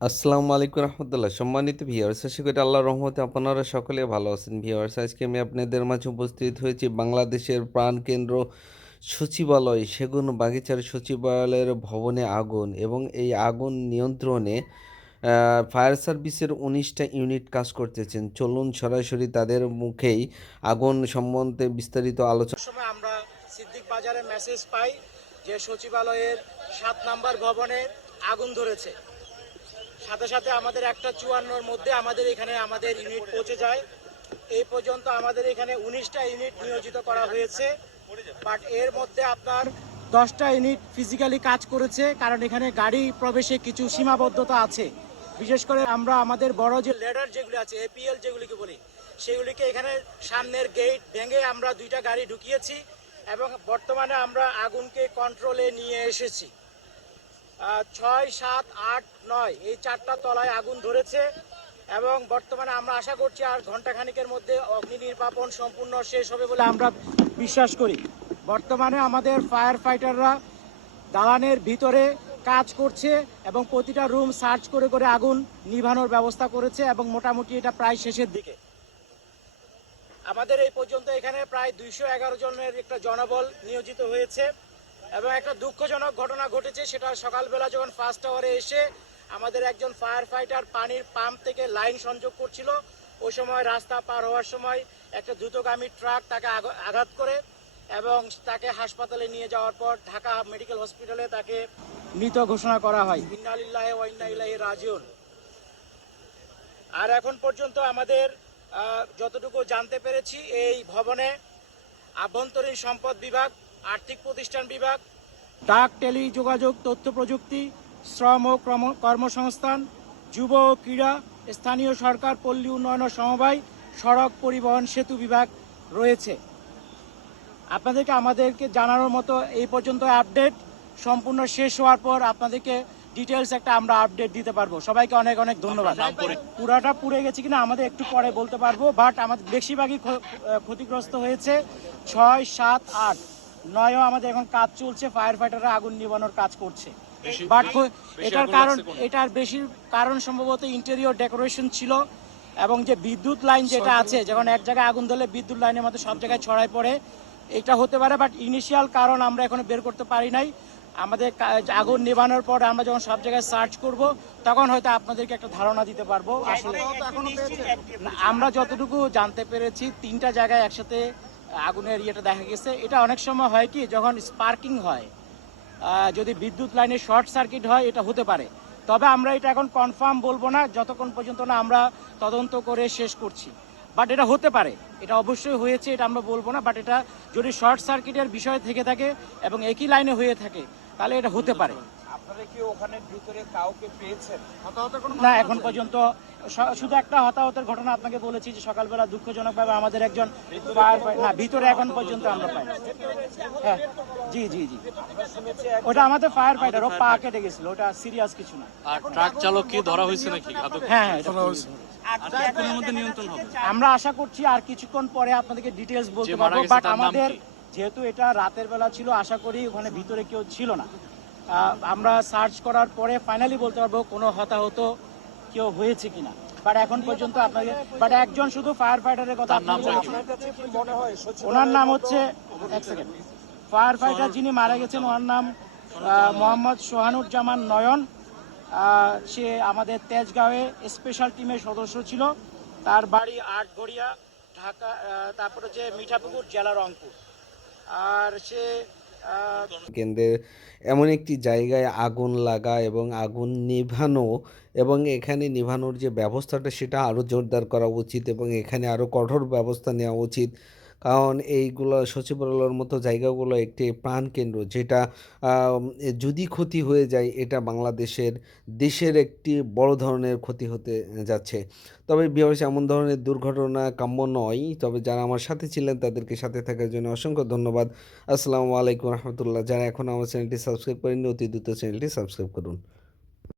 আসসালামু আলাইকুম রহমতুল্লাহ। সম্মানিত ভিউয়ার্স, আশা করি আল্লাহর রহমতে আপনারা সকলে ভালো আছেন। ভিউয়ার্স, আজকে আমি আপনাদের মাঝে উপস্থিত হয়েছি বাংলাদেশের প্রাণকেন্দ্র সচিবালয় সেগুন বাগিচার সচিবালয়ের ভবনে আগুন এবং এই আগুন নিয়ন্ত্রণে ফায়ার সার্ভিসের উনিশটা ইউনিট কাজ করতেছেন। চলুন সরাসরি তাদের মুখেই আগুন সম্বন্ধে বিস্তারিত আলোচনা সময় আমরা সিদ্দিক বাজারে মেসেজ পাই যে সচিবালয়ের সাত নাম্বার ভবনে আগুন ধরেছে। সাথে সাথে আমাদের একটা চুয়ান্নর মধ্যে আমাদের এখানে আমাদের ইউনিট পৌঁছে যায়। এই পর্যন্ত আমাদের এখানে উনিশটা ইউনিট নিয়োজিত করা হয়েছে। বাট এর মধ্যে আপনার দশটা ইউনিট ফিজিক্যালি কাজ করেছে, কারণ এখানে গাড়ি প্রবেশে কিছু সীমাবদ্ধতা আছে। বিশেষ করে আমরা আমাদের বড় যে লেডার যেগুলি আছে এপিএল যেগুলিকে বলি, সেগুলিকে এখানে সামনের গেট ভেঙে আমরা দুইটা গাড়ি ঢুকিয়েছি এবং বর্তমানে আমরা আগুনকে কন্ট্রোলে নিয়ে এসেছি। ছয়, সাত, আট, নয়, এই চারটা তলায় আগুন ধরেছে এবং বর্তমানে আমরা আশা করছি আর ঘন্টাখানিকের মধ্যে অগ্নি নির্বাপন সম্পূর্ণ শেষ হবে বলে আমরা বিশ্বাস করি। বর্তমানে আমাদের ফায়ার ফাইটাররা দালানের ভিতরে কাজ করছে এবং প্রতিটা রুম সার্চ করে করে আগুন নিভানোর ব্যবস্থা করেছে এবং মোটামুটি এটা প্রায় শেষের দিকে। আমাদের এই পর্যন্ত এখানে প্রায় দুইশো এগারো জনের একটা জনবল নিয়োজিত হয়েছে। এবং একটা দুঃখজনক ঘটনা ঘটেছে, সেটা সকালবেলা যখন ফার্স্ট আওয়ারে এসে আমাদের একজন ফায়ার ফাইটার পানির পাম্প থেকে লাইন সংযোগ করছিল, ওই সময় রাস্তা পার হওয়ার সময় একটা দ্রুতগামী ট্রাক তাকে আঘ- আঘাত করে এবং তাকে হাসপাতালে নিয়ে যাওয়ার পর ঢাকা মেডিকেল হসপিটালে তাকে মৃত ঘোষণা করা হয়। ইন্নালিল্লাহ ওয়াইন্না ইলাহি রাজিউন। আর এখন পর্যন্ত আমাদের যতটুকু জানতে পেরেছি, এই ভবনে আভ্যন্তরীণ সম্পদ বিভাগ আর্থিক প্রতিষ্ঠান বিভাগ ডাক টেলি যোগাযোগ তথ্য প্রযুক্তি শ্রম ও ক্রম- কর্মসংস্থান যুব ও ক্রীড়া স্থানীয় সরকার পল্লী উন্নয়ন ও সমবায় সড়ক পরিবহন সেতু বিভাগ রয়েছে। আপনাদেরকে আমাদেরকে জানানোর মতো এই পর্যন্ত আপডেট। সম্পূর্ণ শেষ হওয়ার পর আপনাদেরকে ডিটেলস একটা আমরা আপডেট দিতে পারব। সবাইকে অনেক অনেক ধন্যবাদ। পুরাটা পুড়ে গেছে কিনা আমাদের একটু পরে বলতে পারব বাট আমাদের বেশিরভাগই ক্ষ- ক্ষতিগ্রস্ত হয়েছে ছয় সাত আট। নয়ও আমাদের এখন কাজ চলছে ফায়ার ফাইটাররা আগুন নিবানোর কাজ করছে। বাট এটার কারণ এটার বেশি কারণ সম্ভবত ইন্টেরিয়র ডেকোরেশন ছিল এবং যে বিদ্যুৎ লাইন যেটা আছে যখন এক জায়গায় আগুন ধরলে বিদ্যুৎ লাইনের মতো সব জায়গায় ছড়ায় পড়ে এটা হতে পারে বাট ইনিশিয়াল কারণ আমরা এখনও বের করতে পারি নাই। আমাদের কা- আগুন নেভানোর পর আমরা যখন সব জায়গায় সার্চ করব তখন হয়তো আপনাদেরকে একটা ধারণা দিতে পারব। আসলে না, আমরা যতটুকু জানতে পেরেছি তিনটা জায়গায় একসাথে আগুনের ইয়েটা দেখা গেছে। এটা অনেক সময় হয় কি, যখন স্পার্কিং হয় যদি বিদ্যুৎ লাইনে শর্ট সার্কিট হয়, এটা হতে পারে। তবে আমরা এটা এখন কনফার্ম বলব না, যতক্ষণ পর্যন্ত না আমরা তদন্ত করে শেষ করছি। বাট এটা হতে পারে, এটা অবশ্যই হয়েছে, এটা আমরা বলব না বাট এটা যদি শর্ট সার্কিটের বিষয় থেকে থাকে এবং একই লাইনে হয়ে থাকে, তাহলে এটা হতে পারে। আপনারা কি ওখানে ভিতরে কাউকে পেয়েছেন? না এখন পর্যন্ত শুধু একটা হতাহতের ঘটনা আপনাকে বলেছি যে সকালবেলা দুঃখজনকভাবে আমাদের একজন না ভিতরে এখন পর্যন্ত আমরা পাই হ্যাঁ জি জি জি। ওটা আমাদের ফায়ার ফাইটার ও পা কেটে গেছিল ওটা সিরিয়াস কিছু না। আর ট্রাক চালক কি ধরা হয়েছে নাকি? হ্যাঁ হ্যাঁ এটা আর কিছুক্ষণের মধ্যে নিয়ন্ত্রণ হবে? আমরা আশা করছি আর কিছুক্ষণ পরে আপনাদেরকে ডিটেলস বলতে পারব বাট আমাদের যেহেতু এটা রাতের বেলা ছিল আশা করি ওখানে ভিতরে কেউ ছিল না। আমরা সার্চ করার পরে ফাইনালি বলতে পারব কোনো হতাহত কেউ হয়েছে কিনা। বাট এখন পর্যন্ত আপনাকে বাট একজন শুধু ফায়ার ফাইটারের কথা ওনার নাম হচ্ছে এক সেকেন্ড ফায়ার ফাইটার যিনি মারা গেছেন ওনার নাম মোহাম্মদ সোহানুজ্জামান নয়ন। সে আমাদের তেজগাঁওয়ে স্পেশাল টিমের সদস্য ছিল। তার বাড়ি আটঘরিয়া ঢাকা তারপরে যে মিঠাপুকুর জেলা রংপুর। আর সে কেন্দ্রের এমন একটি জায়গায় আগুন লাগা এবং আগুন নিভানো এবং এখানে নিভানোর যে ব্যবস্থাটা সেটা আরও জোরদার করা উচিত এবং এখানে আরও কঠোর ব্যবস্থা নেওয়া উচিত। কারণ এইগুলো সচিবালয়ের মতো জায়গাগুলো একটি প্রাণকেন্দ্র যেটা যদি ক্ষতি হয়ে যায়, এটা বাংলাদেশের দেশের একটি বড় ধরনের ক্ষতি হতে যাচ্ছে। তবে বিহার এমন ধরনের দুর্ঘটনা কাম্য নয়। তবে যারা আমার সাথে ছিলেন, তাদেরকে সাথে থাকার জন্য অসংখ্য ধন্যবাদ। আসসালামু আলাইকুম রহমতুল্লাহ। যারা এখন আমার চ্যানেলটি সাবস্ক্রাইব করেননি, অতি দ্রুত চ্যানেলটি সাবস্ক্রাইব করুন।